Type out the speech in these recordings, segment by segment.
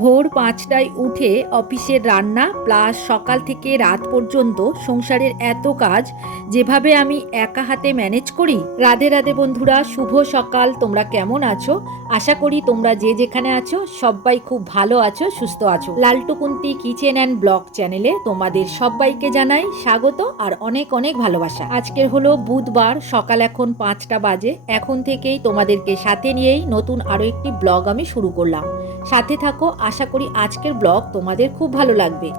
ভোর পাঁচটায় উঠে অফিসের রান্না, প্লাস সকাল থেকে রাত পর্যন্ত সংসারের এত কাজ, যেভাবে আমি একা হাতে ম্যানেজ করি। রাধে রাধে বন্ধুরা, শুভ সকাল। তোমরা কেমন আছো? আশা করি তোমরা যে যেখানে আছো, সবাই খুব ভালো আছো, সুস্থ আছো। লালটুকুন্তি কিচেন অ্যান্ড ব্লগ চ্যানেলে তোমাদের সবাইকে জানাই স্বাগত আর অনেক অনেক ভালোবাসা। আজকের হলো বুধবার, সকাল এখন পাঁচটা বাজে। এখন থেকেই তোমাদেরকে সাথে নিয়েই নতুন আরও একটি ব্লগ আমি শুরু করলাম। সাথে থাকো আশা করি আজকের ব্লগ তোমাদের খুব ভালো লাগবে।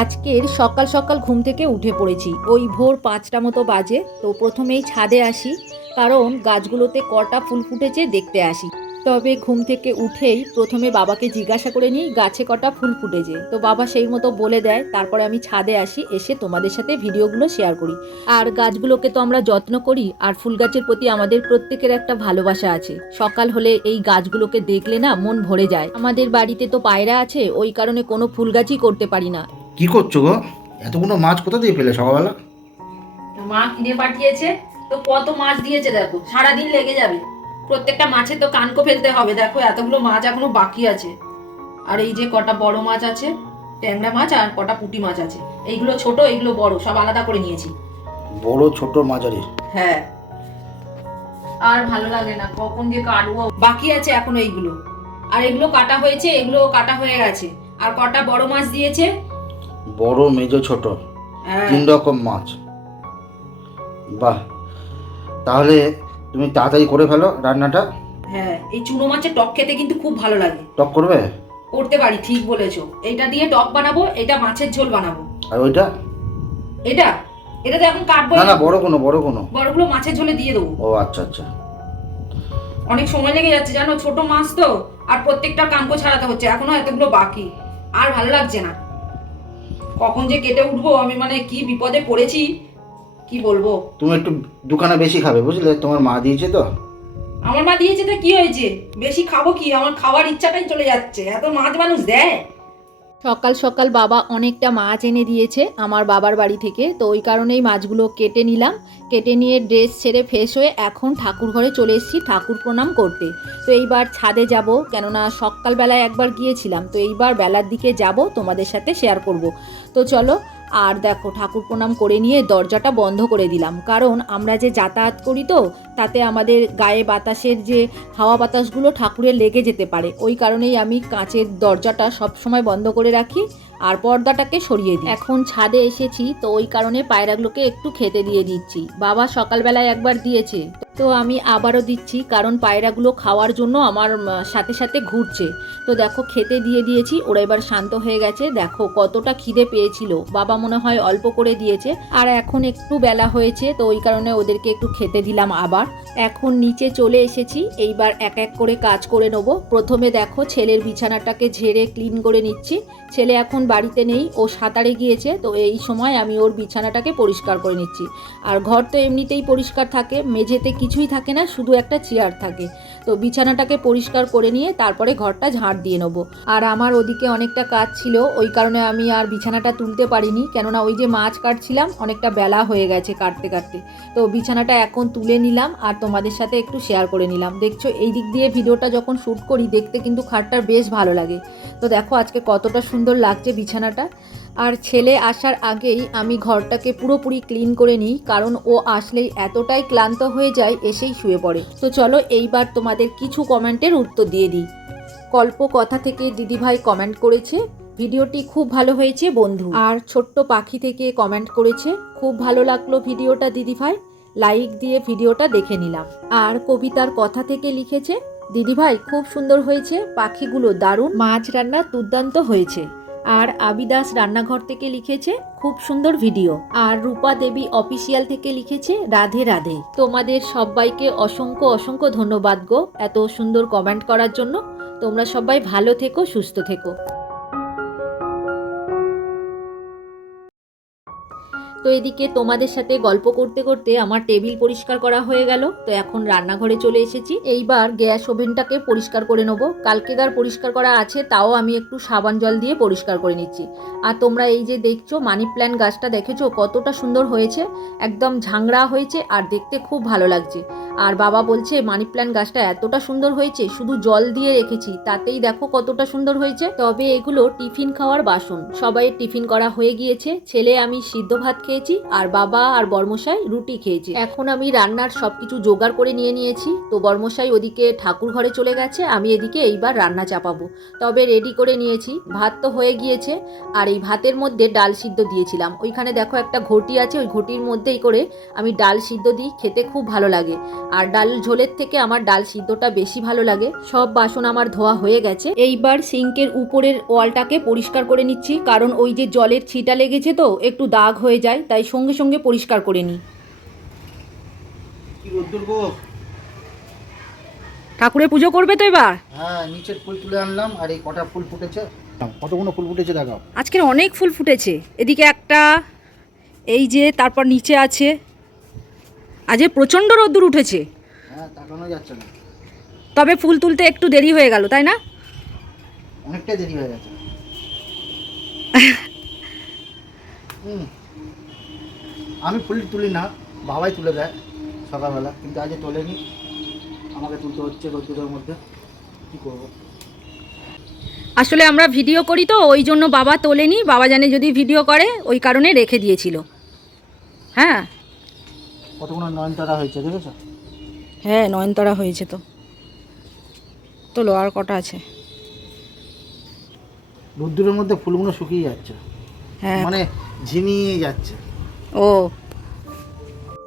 আজকের সকাল সকাল ঘুম থেকে উঠে পড়েছি। ওই ভোর পাঁচটা মতো বাজে। তো প্রথমেই ছাদে আসি, কারণ গাছগুলোতে কটা ফুল ফুটেছে দেখতে আসি। তবে ঘুম থেকে উঠেই প্রথমে বাবাকে জিজ্ঞাসা করে নিই গাছে কটা ফুল ফুটেছে। তো বাবা সেই মতো বলে দেয় তারপরে আমি ছাদে আসি এসে তোমাদের সাথে ভিডিওগুলো শেয়ার করি। আর গাছগুলোকে তো আমরা যত্ন করি আর ফুল গাছের প্রতি আমাদের প্রত্যেকের একটা ভালোবাসা আছে। সকাল হলে এই গাছগুলোকে দেখলে না মন ভরে যায়। আমাদের বাড়িতে তো পায়রা আছে ওই কারণে কোনো ফুল গাছই করতে পারি না। কি করছ গো? এতগুলো মাছ কোথা দিয়ে পেলে সকালবেলা? মা কিনে পাঠিয়েছে তো কত মাছ দিয়েছে দেখো সারাদিন লেগে যাবে। প্রত্যেকটা মাছে তো কানকো ফেলতে হবে দেখো এতগুলো মাছ এখনও বাকি আছে। আর এই যে কটা বড় মাছ আছে ট্যাংরা মাছ আর কটা পুঁটি মাছ আছে। এইগুলো ছোট এইগুলো বড় সব আলাদা করে নিয়েছি। বড় ছোট মাঝারি। হ্যাঁ। আর ভালো লাগে না কখন যে কাটবো। বাকি আছে এখনও এইগুলো। আর এগুলো কাটা হয়েছে এগুলো কাটা হয়ে গেছে। আর কটা বড় মাছ দিয়েছে? বড় মেজো ছোট। হ্যাঁ। তিন রকম মাছ। বাহ। তাহলে তুমি তাড়াতাড়ি করে ফেলো রান্নাটা। হ্যাঁ এই চুনো মাছের টক খেতে কিন্তু খুব ভালো লাগে। টক করবে? করতে পারি ঠিক বলেছ। এটা দিয়ে টক বানাবো এটা মাছের ঝোল বানাবো। আর ওইটা? এটা? এটা তো এখন কাটবো না না বড় কোনো বড় কোনো। বড়গুলো মাছের ঝোলে দিয়ে দেবো। ও আচ্ছা আচ্ছা। অনেক সময় লেগে যাচ্ছে জানো? ছোট মাছ তো আর প্রত্যেকটা কানকো ছাড়াতে হচ্ছে এখনও এতগুলো বাকি। আর ভালো লাগছে না। কখন যে কেটে উঠবো আমি মানে কি বিপদে পড়েছি কি বলব? তুমি একটু দোকানে বেশি খাবে বুঝলে? তোমার মা দিয়েছে তো। আমার মা দিয়েছে তো কি হয়েছে? বেশি খাব কি? আমার খাওয়ার ইচ্ছাটাই চলে যাচ্ছে। এত মাছ মানুষ দেয়। সকাল সকাল বাবা অনেকটা মাছ এনে দিয়েছে আমার বাবার বাড়ি থেকে। তো ওই কারণেই মাছগুলো কেটে নিলাম। কেটে নিয়ে ড্রেস ছেড়ে ফ্রেশ হয়ে এখন ঠাকুর ঘরে চলে এসেছি ঠাকুর প্রণাম করতে। তো এইবার ছাদে যাব কেননা সকালবেলায় একবার গিয়েছিলাম। তো এইবার বেলার দিকে যাব তোমাদের সাথে শেয়ার করব। তো চলো আর দেখো, ঠাকুর প্রণাম করে নিয়ে দরজাটা বন্ধ করে দিলাম। কারণ আমরা যে যাতায়াত করি তো, তাতে আমাদের গায়ে বাতাসের যে হাওয়া বাতাসগুলো ঠাকুরের লেগে যেতে পারে। ওই কারণেই আমি কাঁচের দরজাটা সব সময় বন্ধ করে রাখি। আর পর্দাটাকে সরিয়ে দিই। এখন ছাদে এসেছি, তো ওই কারণে পায়রাগুলোকে একটু খেতে দিয়ে দিচ্ছি। বাবা সকালবেলায় একবার দিয়েছে, তো আমি আবারও দিচ্ছি, কারণ পায়রাগুলো খাওয়ার জন্য আমার সাথে সাথে ঘুরছে। তো দেখো, খেতে দিয়ে দিয়েছি, ওরা এবার শান্ত হয়ে গেছে। দেখো, কতটা খিদে পেয়েছিল। বাবা মনে হয় অল্প করে দিয়েছে, আর এখন একটু বেলা হয়েছে, তো ওই কারণে ওদেরকে একটু খেতে দিলাম আবার। এখন নিচে চলে এসেছি, এইবার এক এক করে কাজ করে নেব। প্রথমে দেখো, ছেলের বিছানাটাকে ঝেড়ে ক্লিন করে নিচ্ছি। ছেলে এখন বাড়িতে নেই, ও সাঁতারে গিয়েছে, তো এই সময় আমি ওর বিছানাটাকে পরিষ্কার করে নিচ্ছি। আর ঘর তো এমনিতেই পরিষ্কার থাকে, মেঝেতে কিছুই থাকে না, শুধু একটা চেয়ার থাকে। তো বিছানাটাকে পরিষ্কার করে নিয়ে তারপরে ঘরটা ঝাড় দিয়ে নেব। আর আমার ওদিকে অনেকটা কাজ ছিল, ওই কারণে আমি আর বিছানাটা তুলতে পারিনি। কেননা ওই যে মাছ কাটছিলাম, অনেকটা বেলা হয়ে গেছে কাটতে কাটতে। তো বিছানাটা এখন তুলে নিলাম আর তোমাদের সাথে একটু শেয়ার করে নিলাম। দেখছ, এই দিক দিয়ে ভিডিওটা যখন শ্যুট করি, দেখতে কিন্তু খাটটার বেশ ভালো লাগে। তো দেখো আজকে কতটা সুন্দর লাগছে বিছানাটা। আর ছেলে আসার আগেই আমি ঘরটাকে পুরোপুরি ক্লিন করে নিই, কারণ ও আসলেই এতটাই ক্লান্ত হয়ে যায়, এসেই শুয়ে পড়ে। তো চলো এইবার তোমাদের কিছু কমেন্টের উত্তর দিয়ে দিই। কল্প কথা থেকে দিদিভাই কমেন্ট করেছে, ভিডিওটি খুব ভালো হয়েছে, বন্ধু। আর ছোট্ট পাখি থেকে কমেন্ট করেছে, খুব ভালো লাগল ভিডিওটা, দিদিভাই। লাইক দিয়ে ভিডিওটা দেখে নিলাম। আর কবিতার কথা থেকে লিখেছে, দিদিভাই, খুব সুন্দর হয়েছে, পাখিগুলো দারুণ। মাছ রান্না দুর্দান্ত হয়েছে। আর আবিদাস রান্নাঘর থেকে লিখেছে খুব সুন্দর ভিডিও। আর রূপা দেবী অফিসিয়াল থেকে লিখেছে রাধে রাধে। তোমাদের সবাইকে অসংখ্য অসংখ্য ধন্যবাদ গো এত সুন্দর কমেন্ট করার জন্য। তোমরা সবাই ভালো থেকো, সুস্থ থেকো। তো এদিকে তোমাদের সাথে গল্প করতে করতে আমার টেবিল পরিষ্কার করা হয়ে গেল। তো এখন রান্নাঘরে চলে এসেছি। এইবার গ্যাস ওভেনটাকে পরিষ্কার করে নেব। কালকেকার পরিষ্কার করা আছে, তাও আমি একটু সাবান জল দিয়ে পরিষ্কার করে নিচ্ছি। আর তোমরা এই যে দেখছ মানি প্ল্যান্ট গাছটা, দেখেছ কতটা সুন্দর হয়েছে? একদম ঝাংড়া হয়েছে আর দেখতে খুব ভালো লাগছে। আর বাবা বলছে, মানি প্ল্যান্ট গাছটা এতটা সুন্দর হয়েছে, শুধু জল দিয়ে রেখেছি, তাতেই দেখো কতটা সুন্দর হয়েছে। তবে এগুলো টিফিন খাওয়ার বাসন সবাই টিফিন করা হয়ে গিয়েছে। ছেলে আমি সিদ্ধ ভাত খেয়েছি আর বাবা আর বর্মশাই রুটি খেয়েছি। এখন আমি রান্নার সবকিছু জোগাড় করে নিয়ে নিয়েছি। তো বর্মশাই ওদিকে ঠাকুর ঘরে চলে গেছে, আমি এদিকে এইবার রান্না চাপাবো। তবে রেডি করে নিয়েছি, ভাত তো হয়ে গিয়েছে। আর এই ভাতের মধ্যে ডাল সিদ্ধ দিয়েছিলাম। ওইখানে দেখো একটা ঘটি আছে, ওই ঘটির মধ্যেই করে আমি ডাল সিদ্ধ দিই, খেতে খুব ভালো লাগে। আর ডাল ঝোলের থেকে আমার ডাল সিদ্ধটা বেশি ভালো লাগে। সব বাসন আমার ধোয়া হয়ে গেছে। এইবার সিঙ্কের উপরের ওয়ালটাকে পরিষ্কার করে নিচ্ছি। কারণ ওই যে জলের ছিটা লেগেছে তো, একটু দাগ হয়ে যায়। তাই সঙ্গে সঙ্গে পরিষ্কার করে নিই। ঠাকুরের পুজো করবে তো এবার? হ্যাঁ নিচের ফুল তুলে আনলাম আর এই কটা ফুল ফুটেছে। কতগুলো ফুল ফুটেছে দেখাও। আজকের অনেক ফুল ফুটেছে। এদিকে একটা এই যে তারপর নিচে আছে। আজ প্রচণ্ড রোদ্দুর উঠেছে। হ্যাঁ তাকানো যাচ্ছে না। তবে ফুল তুলতে একটু দেরি হয়ে গেল তাই না? অনেকটা দেরি হয়ে গেছে। হুম। আমি ফুল তুলি না বাবাই তুলে দেয় সকালবেলা কিন্তু আজ তোলেনি। আমাকে তুলতে হচ্ছে রোদ্দুরের মধ্যে কী করব? আসলে আমরা ভিডিও করি তো ওই জন্য বাবা তোলেনি বাবা জানে যদি ভিডিও করে ওই কারণে রেখে দিয়েছিল। হ্যাঁ? কতগুলো নয়নতারা হয়েছে দেখেছ? হ্যাঁ নয়নতারা হয়েছে তো। তোলো আর কটা আছে। রোদ্দুরের মধ্যে ফুলগুলো শুকিয়ে যাচ্ছে। হ্যাঁ। মানে ঝিমিয়ে যাচ্ছে। ও।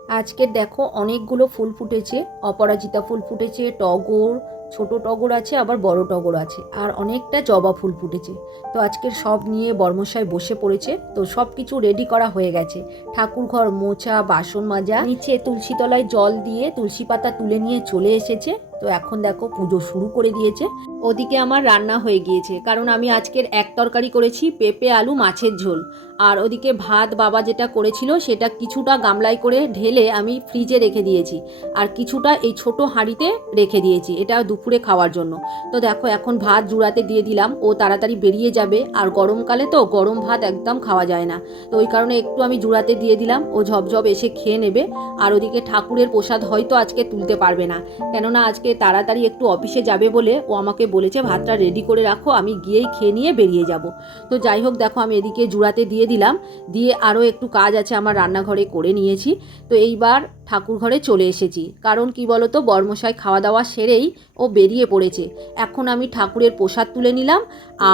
আজকের দেখো অনেকগুলো ফুল ফুটেছে, অপরাজিতা ফুল ফুটেছে, টগর, ছোট টগর আছে, আবার বড় টগর আছে, আর অনেকটা জবা ফুল ফুটেছে। তো আজকের সব নিয়ে বর্মশাই বসে পড়েছে, তো সব কিছু রেডি করা হয়ে গেছে। ঠাকুর ঘর মোছা, বাসন মাজা, নিচে তুলসী তলায় জল দিয়ে তুলসী পাতা তুলে নিয়ে চলে এসেছে। তো এখন দেখো পুজো শুরু করে দিয়েছে। ওদিকে আমার রান্না হয়ে গিয়েছে, কারণ আমি আজকের এক তরকারি করেছি পেঁপে, আলু, মাছের ঝোল। আর ওদিকে ভাত বাবা যেটা করেছিল সেটা কিছুটা গামলায় করে ঢেলে আমি ফ্রিজে রেখে দিয়েছি। আর কিছুটা এই ছোট হাঁড়িতে রেখে দিয়েছি, এটা দুপুরে খাওয়ার জন্য। তো দেখো এখন ভাত জুড়াতে দিয়ে দিলাম, ও তাড়াতাড়ি বেরিয়ে যাবে। আর গরমকালে তো গরম ভাত একদম খাওয়া যায় না। তো ওই কারণে একটু আমি জুড়াতে দিয়ে দিলাম, ও ঝপঝপ এসে খেয়ে নেবে। আর ওদিকে ঠাকুরের প্রসাদ হয়তো আজকে তুলতে পারবে না। কেননা আজকে তাড়াতাড়ি একটু অফিসে যাবে বলে ও আমাকে বলেছে, ভাতটা রেডি করে রাখো, আমি গিয়েই খেয়ে নিয়ে বেরিয়ে যাব। তো যাই হোক, দেখো আমি এদিকে জুড়াতে দিয়ে দিলাম, দিয়ে আরও একটু কাজ আছে আমার রান্নাঘরে করে নিয়েছি। তো এইবার ঠাকুর ঘরে চলে এসেছি। কারণ কি বলতো, বর্মশাই খাওয়া দাওয়া সেরেই ও বেরিয়ে পড়েছে। এখন আমি ঠাকুরের প্রসাদ তুলে নিলাম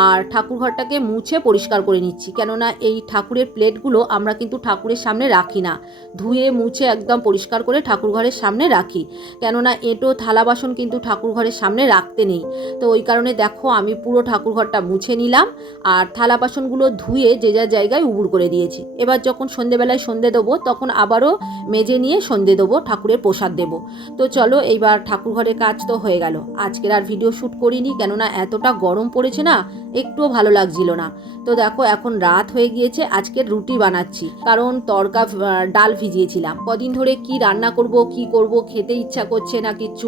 আর ঠাকুর ঘরটাকে মুছে পরিষ্কার করে নিচ্ছি। কেননা এই ঠাকুরের প্লেটগুলো আমরা কিন্তু ঠাকুরের সামনে রাখি না। ধুয়ে, মুছে একদম পরিষ্কার করে ঠাকুর ঘরের সামনে রাখি। কেননা এঁটো, থালা বাসন কিন্তু ঠাকুর ঘরের সামনে রাখতে নেই। তো ওই কারণে দেখো আমি পুরো ঠাকুর ঘরটা মুছে নিলাম আর থালা বাসনগুলো ধুয়ে যে যার জায়গায় উবুর করে দিয়েছি। এবার যখন সন্ধেবেলায় সন্ধে দেবো, তখন আবারও মেজে নিয়ে সন্ধে দেবো, ঠাকুরের প্রসাদ দেবো। তো চলো এইবার ঠাকুর ঘরের কাজ তো হয়ে গেল। আজকের আর ভিডিও শ্যুট করিনি, কেননা এতটা গরম পড়েছে না একটুও ভালো লাগছিল না। তো দেখো, এখন রাত হয়ে গিয়েছে, আজকে রুটি বানাচ্ছি। কারণ তরকা ডাল ভিজিয়েছিলাম। কদিন ধরে কি রান্না করব, কি করব, খেতে ইচ্ছা করছে না কিচ্ছু।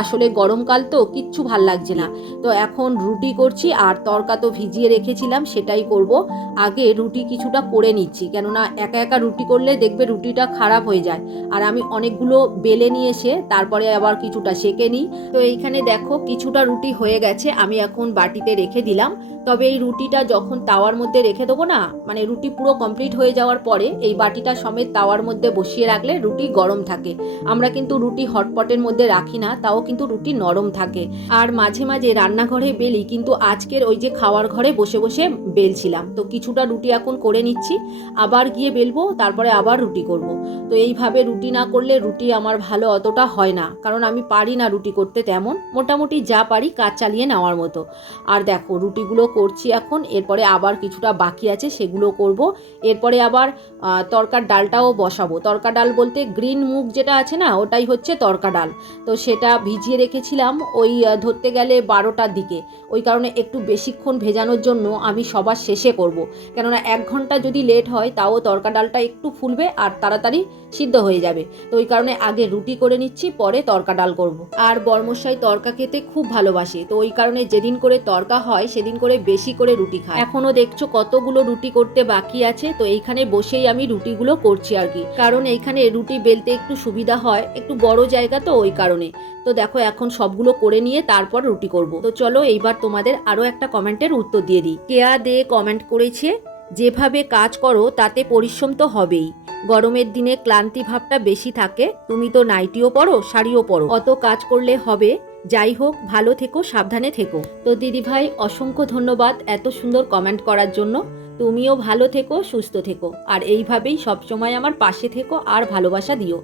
আসলে গরমকাল তো, কিচ্ছু ভালো লাগছে না। তো এখন রুটি করছি, আর তরকা তো ভিজিয়ে রেখেছিলাম, সেটাই করব। আগে রুটি কিছুটা করে নিচ্ছি, কেননা একা একা রুটি করলে দেখবে রুটিটা খারাপ হয়ে যায়। আর আমি অনেকগুলো বেলে নিয়ে এসে তারপরে আবার কিছুটা সেকে নিই। তো এইখানে দেখো, কিছুটা রুটি হয়ে গেছে, আমি এখন বাটিতে রেখে দিলাম। তবে এই রুটিটা যখন তাওয়ার মধ্যে রেখে দেবো না মানে রুটি পুরো কমপ্লিট হয়ে যাওয়ার পরে এই বাটিটা সমেত তাওয়ার মধ্যে বসিয়ে রাখলে রুটি গরম থাকে। আমরা কিন্তু রুটি হটপটের মধ্যে রাখি না, তাও কিন্তু রুটি নরম থাকে। আর মাঝে মাঝে রান্নাঘরে বেলি কিন্তু আজকের ওই যে খাওয়ার ঘরে বসে বসে বেলছিলাম। তো কিছুটা রুটি এখন করে নিচ্ছি, আবার গিয়ে বেলবো, তারপরে আবার রুটি করব। তো এইভাবে রুটি না করলে রুটি আমার ভালো অতটা হয় না, কারণ আমি পারি না রুটি করতে তেমন। মোটামুটি যা পারি কাজ চালিয়ে নেওয়ার মতো। আর দেখো রুটিগুলো করছি এখন, এরপরে আবার কিছুটা বাকি আছে সেগুলো করব। এরপরে আবার তরকার ডালটাও বসাবো। তরকা ডাল বলতে গ্রিন মুগ যেটা আছে না, ওটাই হচ্ছে তরকা ডাল। তো সেটা ভিজিয়ে রেখেছিলাম ওই ধরতে গেলে বারোটার দিকে। ওই কারণে একটু বেশিক্ষণ ভেজানোর জন্য আমি সবার শেষে করব। কেননা এক ঘণ্টা যদি লেট হয়, তাও তরকা ডালটা একটু ফুলবে আর তাড়াতাড়ি সিদ্ধ হয়ে যাবে। তো ওই কারণে আগে রুটি করে নিচ্ছি, পরে তরকা ডাল করব। আর বর্মশাই তরকা খেতে খুব ভালোবাসে। তো ওই কারণে যেদিন করে তরকা হয় সেদিন করে বেশি করে রুটি খায় এখনও দেখছ কতগুলো রুটি করতে বাকি আছে? তো এইখানে বসেই আমি রুটিগুলো করছি আর কি। কারণ এইখানে রুটি বেলতে একটু সুবিধা হয়, একটু বড় জায়গা তো ওই কারণে। তো দেখো এখন সবগুলো করে নিয়ে তারপর রুটি করব। তো চলো এইবার তোমাদের আরও একটা কমেন্টের উত্তর দিয়ে দিই। কেয়া দে কমেন্ট করেছে, যেভাবে কাজ করো, তাতে পরিশ্রম তো হবেই। গরমের দিনে ক্লান্তি ভাবটা বেশি থাকে। তুমি তো নাইটিও পরো, শাড়িও পরো। অত কাজ করলে হবে যাই হোক, ভালো থেকো, সাবধানে থেকো। তো দিদি ভাই, অসংখ্য ধন্যবাদ এত সুন্দর কমেন্ট করার জন্য। তুমিও ভালো থেকো, সুস্থ থেকো। আর এইভাবেই সবসময় আমার পাশে থেকো আর ভালোবাসা দিও।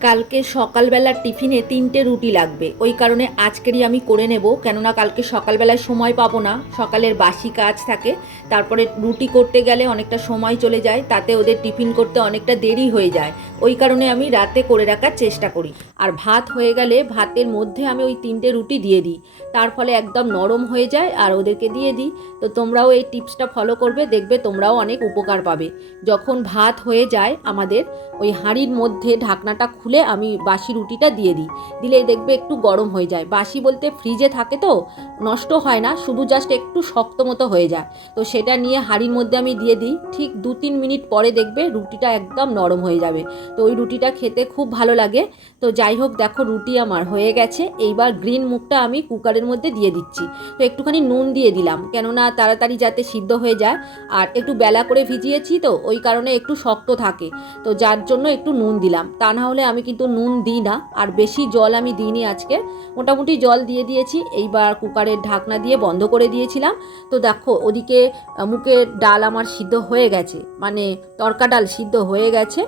কালকে সকালবেলার টিফিনে তিনটে রুটি লাগবে। ওই কারণে আজকেরই আমি করে নেব, কেননা কালকে সকালবেলায় সময় পাবো না। সকালের বাসি কাজ থাকে, তারপরে রুটি করতে গেলে অনেকটা সময় চলে যায়, তাতে ওদের টিফিন করতে অনেকটা দেরি হয়ে যায়। ওই কারণে আমি রাতে করে রাখার চেষ্টা করি। আর ভাত হয়ে গেলে ভাতের মধ্যে আমি ওই তিনটে রুটি দিয়ে দিই। তার ফলে একদম নরম হয়ে যায় আর ওদেরকে দিয়ে দিই। তো তোমরাও এই টিপসটা ফলো করবে, দেখবে তোমরাও অনেক উপকার পাবে। যখন ভাত হয়ে যায় আমাদের, ওই হাঁড়ির মধ্যে ঢাকনাটা খুলে আমি বাসি রুটিটা দিয়ে দিই। দিলে দেখবে একটু গরম হয়ে যায়। বাসি বলতে ফ্রিজে থাকে তো, নষ্ট হয় না, শুধু জাস্ট একটু শক্ত মতো হয়ে যায়। তো সেটা নিয়ে হাঁড়ির মধ্যে আমি দিয়ে দিই। ঠিক দু তিন মিনিট পরে দেখবে রুটিটা একদম নরম হয়ে যাবে। তো ওই রুটিটা খেতে খুব ভালো লাগে। তো যাই হোক, দেখো রুটি আমার হয়ে গেছে। এইবার গ্রিন মুখটা আমি কুকারের মধ্যে দিয়ে দিচ্ছি। তো একটুখানি নুন দিয়ে দিলাম। কেননা তাড়াতাড়ি যাতে সিদ্ধ হয়ে যায়। আর একটু বেলা করে ভিজিয়েছি তো, ওই কারণে একটু শক্ত থাকে। তো যার জন্য একটু নুন দিলাম। তা না হলে আমি কিন্তু নুন দিই না, আর বেশি জল আমি দিইনি আজকে। মোটামুটি জল দিয়ে দিয়েছি, এইবার কুকারের ঢাকনা দিয়ে বন্ধ করে দিয়েছিলাম। তো দেখো, ওদিকে মুখের ডাল আমার সিদ্ধ হয়ে গেছে মানে তরকা ডাল সিদ্ধ হয়ে গেছে।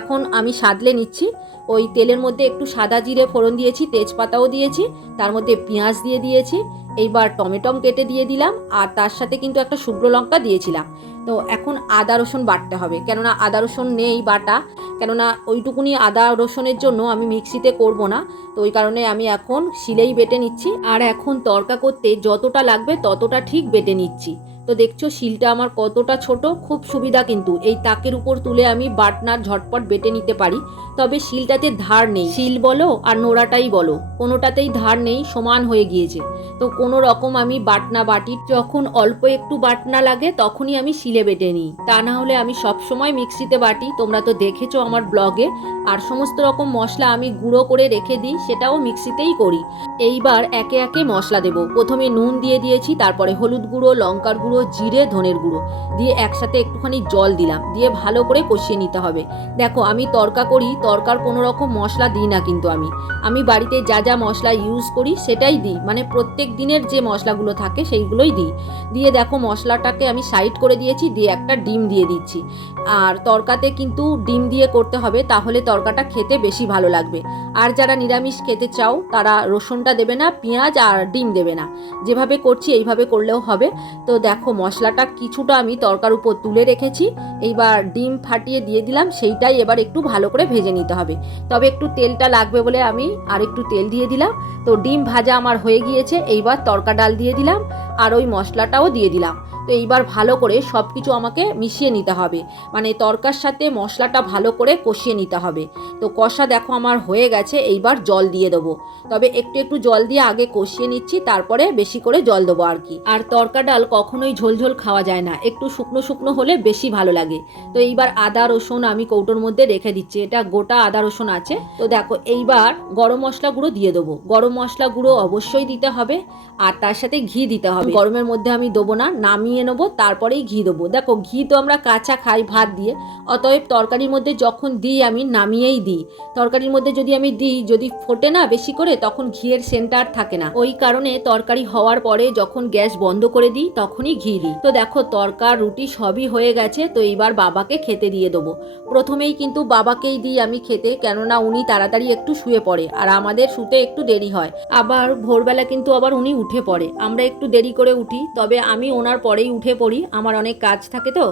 এখন আমি সাদলে নিচ্ছি। ওই তেলের মধ্যে একটু সাদা জিরে ফোড়ন দিয়েছি, তেজপাতাও দিয়েছি, তার মধ্যে পেঁয়াজ দিয়ে দিয়েছি, এইবার টমেটম কেটে দিয়ে দিলাম, আর তার সাথে কিন্তু একটা শুকনো লঙ্কা দিয়েছিলাম। তো এখন আদা, রসুন বাটতে হবে, কেননা আদা, রসুন নেই বাটা, কেননা ওইটুকুনি আদা, রসুনের জন্য আমি মিক্সিতে করব না, তো ওই কারণে আমি এখন শিলেই বেটে নিচ্ছি, আর এখন তরকা করতে যতটা লাগবে ততটা ঠিক বেটে নিচ্ছি। তো দেখছ, শিলটা আমার কতটা ছোট, খুব সুবিধা কিন্তু। এই তাকের উপর তুলে আমি বাটনার ঝটপট বেটে নিতে পারি। তবে শিলটাতে ধার নেই। শিল বলো আর নোড়াটাই বলো, কোনোটাতেই ধার নেই, সমান হয়ে গিয়েছে। তো কোনো রকম আমি বাটনা বাটি, যখন অল্প একটু বাটনা লাগে, তখনই আমি শিলে বেটে নিই। তা না হলে আমি সব সময় মিক্সিতে বাটি। তোমরা তো দেখেছ আমার ব্লগে। আর সমস্ত রকম মশলা আমি গুঁড়ো করে রেখে দিই, সেটাও মিক্সিতেই করি। এইবার একে একে মশলা দেব। প্রথমে নুন দিয়ে দিয়েছি, তারপরে হলুদ গুঁড়ো, লঙ্কার গুঁড়ো জিরে, ধনের গুঁড়ো দিয়ে একসাথে একটুখানি জল দিলাম। দিয়ে ভালো করে কষিয়ে নিতে হবে। দেখো, আমি তরকা করি, তরকার কোনো রকম মশলা দিই না কিন্তু আমি। আমি বাড়িতে যা যা মশলা ইউজ করি সেটাই দিই। মানে প্রত্যেক দিনের যে মশলাগুলো থাকে সেইগুলোই দিই। দিয়ে দেখো, মশলাটাকে আমি সাইড করে দিয়েছি, দিয়ে একটা ডিম দিয়ে দিচ্ছি। আর তরকাতে কিন্তু ডিম দিয়ে করতে হবে, তাহলে তরকাটা খেতে বেশি ভালো লাগবে। আর যারা নিরামিষ খেতে চাও, তারা রসুনটা দেবে না, পেঁয়াজ আর ডিম দেবে না। যেভাবে করছি, এইভাবে করলেও হবে। তো দেখো মশলাটা কিছুটা আমি তরকার উপর তুলে রেখেছি। এইবার ডিম ফাটিয়ে দিয়ে দিলাম, সেইটাই এবার একটু ভালো করে ভেজে নিতে হবে। তবে একটু তেলটা লাগবে বলে আমি আর একটু তেল দিয়ে দিলাম। তো ডিম ভাজা আমার হয়ে গিয়েছে, এইবার তরকা ডাল দিয়ে দিলাম। আর ওই মশলাটাও দিয়ে দিলাম। তো এইবার ভালো করে সব কিছু আমাকে মিশিয়ে নিতে হবে। মানে তরকার সাথে মশলাটা ভালো করে কষিয়ে নিতে হবে। তো কষা দেখো আমার হয়ে গেছে, এইবার জল দিয়ে দেবো। তবে একটু একটু জল দিয়ে আগে কষিয়ে নিচ্ছি, তারপরে বেশি করে জল দেবো আর কি। আর তরকা ডাল কখনোই ঝোলঝোল খাওয়া যায় না। একটু শুকনো শুকনো হলে বেশি ভালো লাগে। তো এইবার আদা, রসুন আমি কৌটোর মধ্যে রেখে দিচ্ছি। এটা গোটা আদা, রসুন আছে। তো দেখো এইবার গরম মশলা গুঁড়ো দিয়ে দেবো। গরম মশলা গুঁড়ো অবশ্যই দিতে হবে। আর তার সাথে ঘি দিতে হবে। গরমের মধ্যে আমি দেবো না নামিয়ে নেব তারপরেই ঘি দেবো। দেখো ঘি তো আমরা কাঁচা খাই ভাত দিয়ে অতএব তরকারির মধ্যে যখন দিই আমি নামিয়েই দিই। তরকারির মধ্যে যদি আমি দিই যদি ফোটে না বেশি করে তখন ঘিয়ের সেন্টার থাকে না। ওই কারণে তরকারি হওয়ার পরে যখন গ্যাস বন্ধ করে দিই তখনই ঘি দিই। তো দেখো তরকার রুটি সবই হয়ে গেছে তো এইবার বাবাকে খেতে দিয়ে দেবো। প্রথমেই কিন্তু বাবাকেই দিই আমি খেতে কেননা উনি তাড়াতাড়ি একটু শুয়ে পড়ে আর আমাদের শুতে একটু দেরি হয়। আবার ভোরবেলা কিন্তু আবার উনি উঠে পড়ে। আমরা একটু দেরি করে উঠি, তবে আমি ওনার পরেই উঠে পড়ি, আমার অনেক কাজ থাকে তো,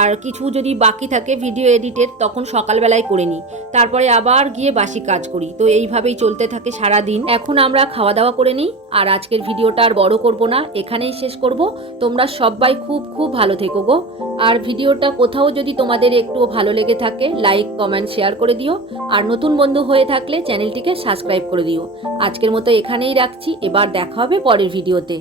আর কিছু যদি বাকি থাকে ভিডিও এডিটের তখন সকালবেলায় করে নিই। তারপরে আবার গিয়ে বাসি কাজ করি, তো এইভাবেই চলতে থাকে সারা দিন এখন আমরা খাওয়া দাওয়া করে নিই, আর আজকের ভিডিওটা আর বড় করব না, এখানেই শেষ করব। তোমরা সবাই খুব খুব ভালো থেকো গো। আর ভিডিওটা কোথাও যদি তোমাদের একটুও ভালো লেগে থাকে, লাইক, কমেন্ট, শেয়ার করে দিও। আর নতুন বন্ধু হয়ে থাকলে চ্যানেলটিকে সাবস্ক্রাইব করে দিও। আজকের মতো এখানেই রাখছি, এবার দেখা হবে পরের ভিডিওতে।